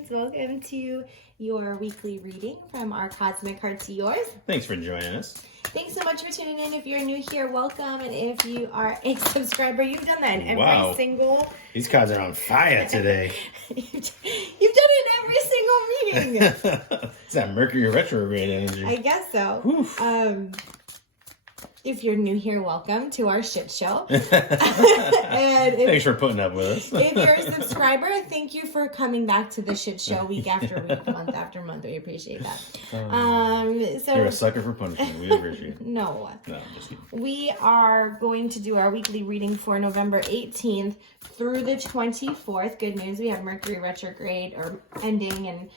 friends. Welcome to your weekly reading from our Cosmic Heart to Yours. Thanks for joining us. Thanks so much for tuning in. If you're new here, welcome. And if you are a subscriber, you've done that in every single... These cards are on fire today. You've done it in every single meeting. It's that Mercury retrograde energy. I guess so. If you're new here, welcome to our shit show. Thanks for putting up with us. If you're a subscriber, thank you for coming back to the shit show week after week, month after month. We appreciate that. So you're a sucker for punishment. We appreciate it. No, I'm just kidding. We are going to do our weekly reading for November 18th through the 24th. Good news, we have Mercury retrograde or ending, and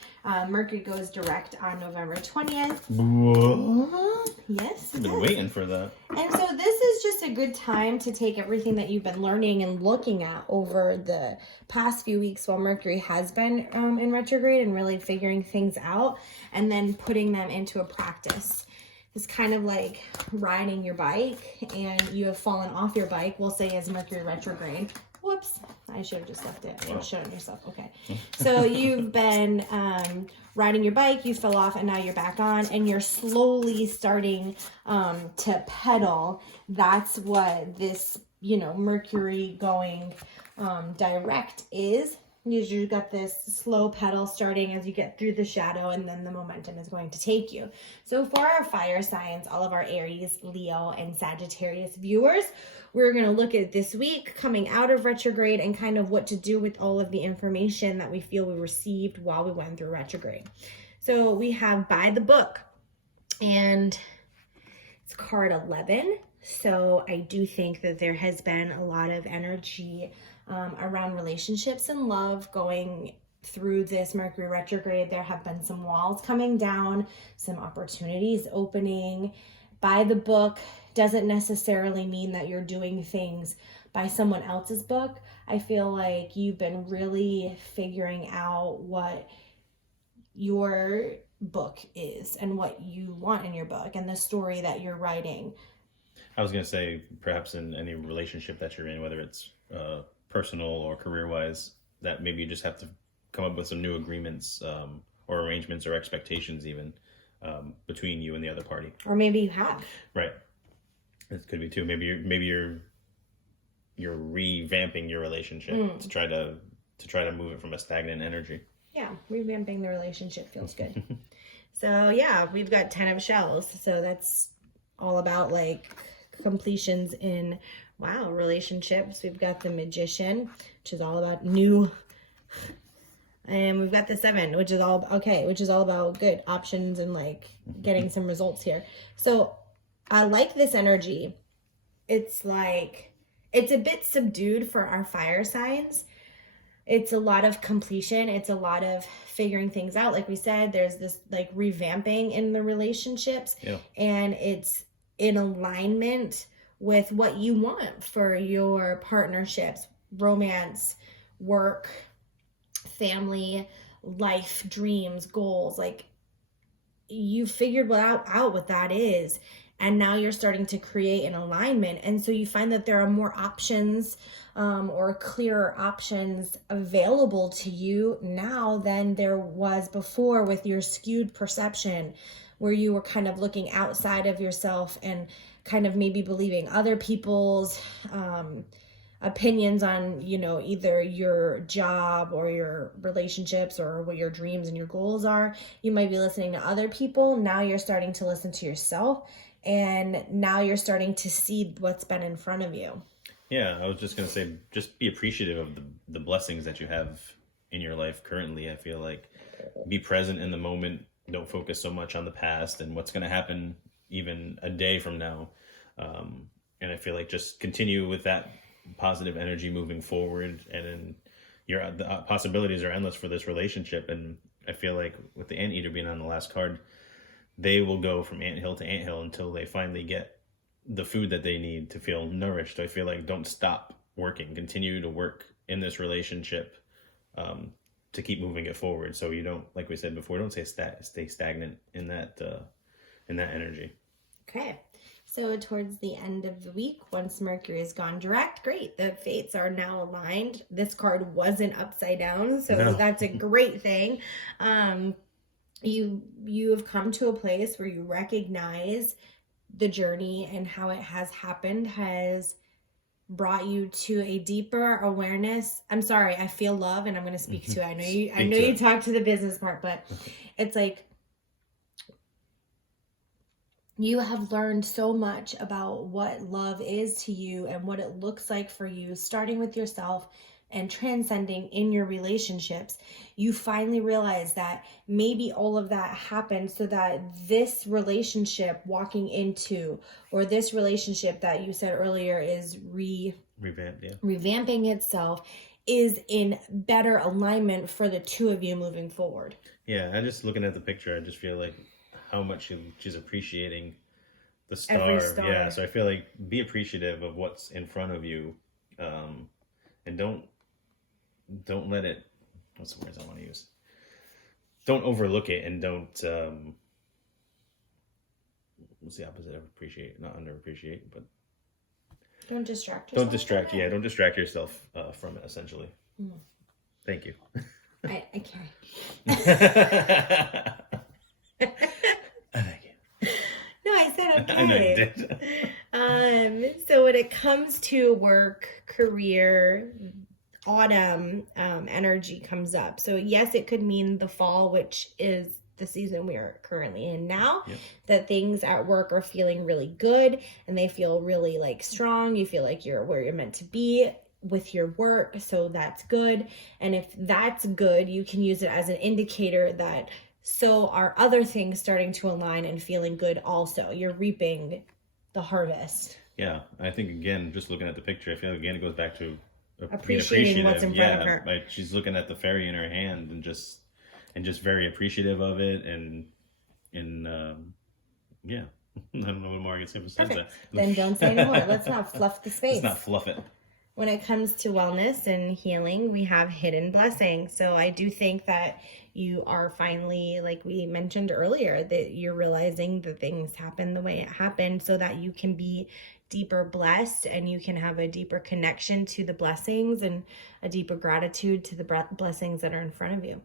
Mercury goes direct on November 20th. What? Yes. I've been waiting for that. And so this is just a good time to take everything that you've been learning and looking at over the past few weeks while Mercury has been in retrograde and really figuring things out and then putting them into a practice. It's kind of like riding your bike and you have fallen off your bike, we'll say as Mercury retrograde. Whoops, I should have just left it and shown yourself. Okay. So you've been riding your bike, you fell off, and now you're back on, and you're slowly starting to pedal. That's what this, Mercury going direct is. You've got this slow pedal starting as you get through the shadow, and then the momentum is going to take you. So for our fire signs, all of our Aries, Leo, and Sagittarius viewers, we're going to look at this week coming out of retrograde and kind of what to do with all of the information that we feel we received while we went through retrograde. So we have By the Book, and it's card 11. So I do think that there has been a lot of energy around relationships and love going through this Mercury retrograde. There have been some walls coming down, some opportunities opening. By the book doesn't necessarily mean that you're doing things by someone else's book. I feel like you've been really figuring out what your book is and what you want in your book and the story that you're writing. I was going to say, perhaps in any relationship that you're in, whether it's personal or career-wise, that maybe you just have to come up with some new agreements or arrangements or expectations even between you and the other party. Or maybe you have. Right. It could be too. Maybe you're revamping your relationship to try to move it from a stagnant energy. Yeah, revamping the relationship feels good. So yeah, we've got 10 of shells. So that's all about like completions in relationships. We've got the Magician, which is all about new, and we've got the 7, which is all about good options and like getting some results here. So I like this energy. It's like it's a bit subdued for our fire signs. It's a lot of completion. It's a lot of figuring things out. Like we said, there's this like revamping in the relationships, and it's in alignment with what you want for your partnerships, romance, work, family, life, dreams, goals. Like you figured out what that is, and now you're starting to create an alignment. And so you find that there are more options or clearer options available to you now than there was before with your skewed perception, where you were kind of looking outside of yourself and kind of maybe believing other people's opinions on, either your job or your relationships or what your dreams and your goals are. You might be listening to other people. Now you're starting to listen to yourself, and now you're starting to see what's been in front of you. Yeah, I was just going to say, just be appreciative of the blessings that you have in your life currently. I feel like be present in the moment. Don't focus so much on the past and what's going to happen even a day from now. And I feel like just continue with that positive energy moving forward, and then the possibilities are endless for this relationship. And I feel like with the Anteater being on the last card, they will go from anthill to anthill until they finally get the food that they need to feel nourished. I feel like don't stop working. Continue to work in this relationship to keep moving it forward. So you don't, like we said before, don't stay stagnant in that energy. Okay. So towards the end of the week, once Mercury has gone direct, great. The fates are now aligned. This card wasn't upside down, so No. that's a great thing. You have come to a place where you recognize the journey and how it has happened has brought you to a deeper awareness. I'm sorry, I feel love, and I'm going to speak to it. I know you talked to the business part, but it's like you have learned so much about what love is to you and what it looks like for you, starting with yourself and transcending in your relationships. You finally realize that maybe all of that happened so that this relationship walking into, or this relationship that you said earlier is revamping itself, is in better alignment for the two of you moving forward. Yeah, I'm just looking at the picture. I just feel like how much she's appreciating the star. Every star. Yeah, so I feel like be appreciative of what's in front of you, and don't let it. What's the words I want to use? Don't overlook it, and don't. What's the opposite of appreciate? Not underappreciate, but don't distract yourself. Don't distract. Yeah, don't distract yourself from it. Essentially. Mm-hmm. Thank you. I can't. Thank you. No, I said okay. I know you did. So when it comes to work, career, autumn energy comes up. So yes, it could mean the fall, which is the season we are currently in now. Yep. That things at work are feeling really good and they feel really like strong. You feel like you're where you're meant to be with your work, so that's good. And if that's good, you can use it as an indicator that so are other things starting to align and feeling good also. You're reaping the harvest. Yeah, I think again, just looking at the picture, I feel again it goes back to appreciating what's in front of her. Like she's looking at the fairy in her hand and just very appreciative of it and yeah. I don't know what more I can say besides that. Then don't say anymore. Let's not fluff the space. Let's not fluff it. When it comes to wellness and healing, we have hidden blessings. So I do think that you are finally, like we mentioned earlier, that you're realizing that things happen the way it happened so that you can be deeper blessed and you can have a deeper connection to the blessings and a deeper gratitude to the blessings that are in front of you.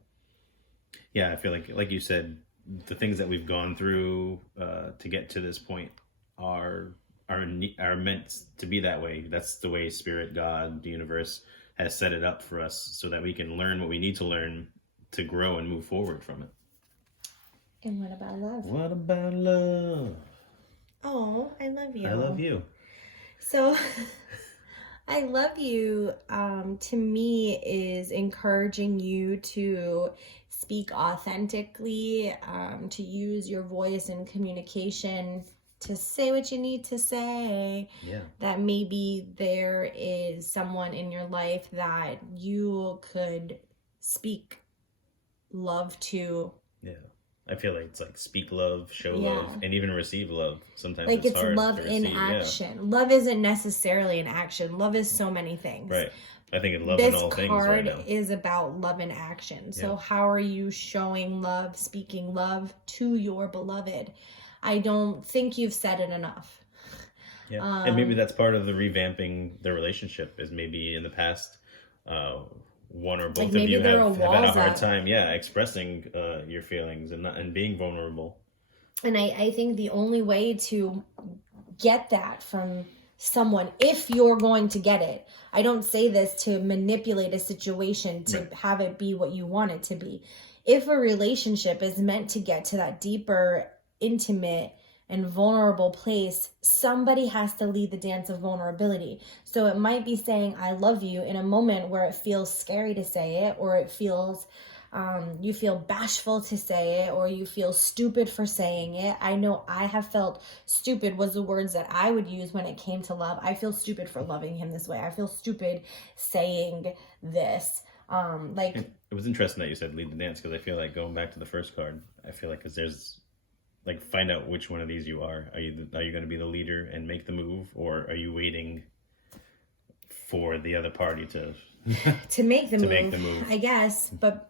Yeah, I feel like you said, the things that we've gone through to get to this point are meant to be that way. That's the way Spirit, God, the universe has set it up for us so that we can learn what we need to learn to grow and move forward from it. And what about love? What about love? Oh, I love you. I love you. So I love you, to me, is encouraging you to speak authentically, to use your voice in communication, to say what you need to say. Yeah. That maybe there is someone in your life that you could speak love to. Yeah. I feel like it's like speak love, show love, and even receive love. Sometimes like it's hard love in action. Yeah. Love isn't necessarily an action. Love is so many things. Right. I think it's love in all things right now. This card is about love in action. So how are you showing love, speaking love to your beloved? I don't think you've said it enough. Yeah. And maybe that's part of the revamping the relationship, is maybe in the past, one or both of you have had a hard time, expressing your feelings and being vulnerable. And I think the only way to get that from someone, if you're going to get it, I don't say this to manipulate a situation to have it be what you want it to be. If a relationship is meant to get to that deeper, intimate, and vulnerable place, somebody has to lead the dance of vulnerability. So it might be saying I love you in a moment where it feels scary to say it, or it feels you feel bashful to say it, or you feel stupid for saying it. I know I have felt stupid was the words that I would use when it came to love. I feel stupid for loving him this way. I feel stupid saying this. It was interesting that you said lead the dance, because I feel like going back to the first card, I feel like because there's like, find out which one of these you are. Are you going to be the leader and make the move, or are you waiting for the other party to make the move? I guess, but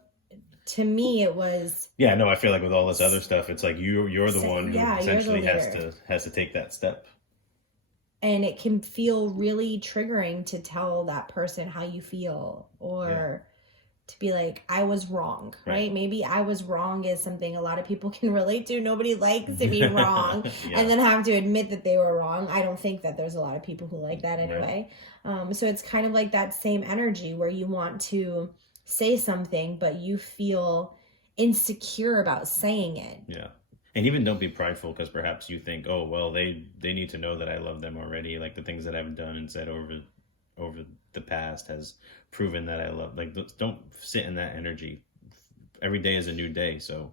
to me it was. Yeah, no, I feel like with all this other stuff, it's like you're the one who essentially has to take that step. And it can feel really triggering to tell that person how you feel, or to be like, I was wrong, right? Maybe I was wrong is something a lot of people can relate to. Nobody likes to be wrong and then have to admit that they were wrong. I don't think that there's a lot of people who like that anyway. So it's kind of like that same energy where you want to say something, but you feel insecure about saying it. Yeah. And even don't be prideful, because perhaps you think, oh, well, they need to know that I love them already. Like the things that I've done and said over the past has proven that I love. Like, don't sit in that energy. Every day is a new day. So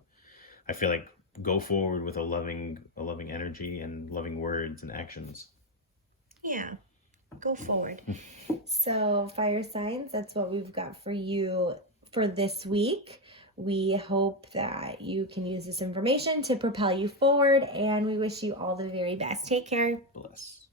I feel like go forward with a loving energy and loving words and actions. Yeah. Go forward. So fire signs, that's what we've got for you for this week. We hope that you can use this information to propel you forward, and we wish you all the very best. Take care. Bless.